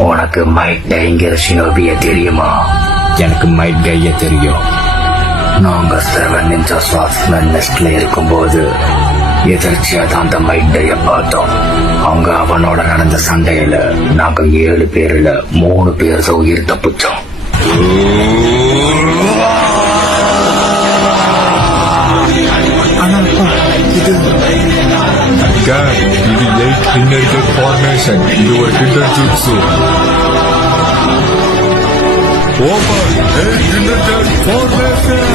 உனக்கு மைக் டைங்கிற ஷினோபிய தெரியுமா? எனக்கு மைட் கைய தெரியும். நாங்க 7 நிஞ்சா ஸ்வாட்ஸ்மேன் நெஸ்ட்ல இருக்கும்போது எதிர்ச்சியா தான் அந்த மைக் டைய பார்த்தோம். அங்க அவனோட நடந்த சண்டையில நாங்க 7 பேர்ல 3 பேர் தான் உயிர் தப்பிச்சோம். இது 8 இன்னர் ஃபார்மேஷன். இது ஒரு hinder jutsu. Over 8 inner formation.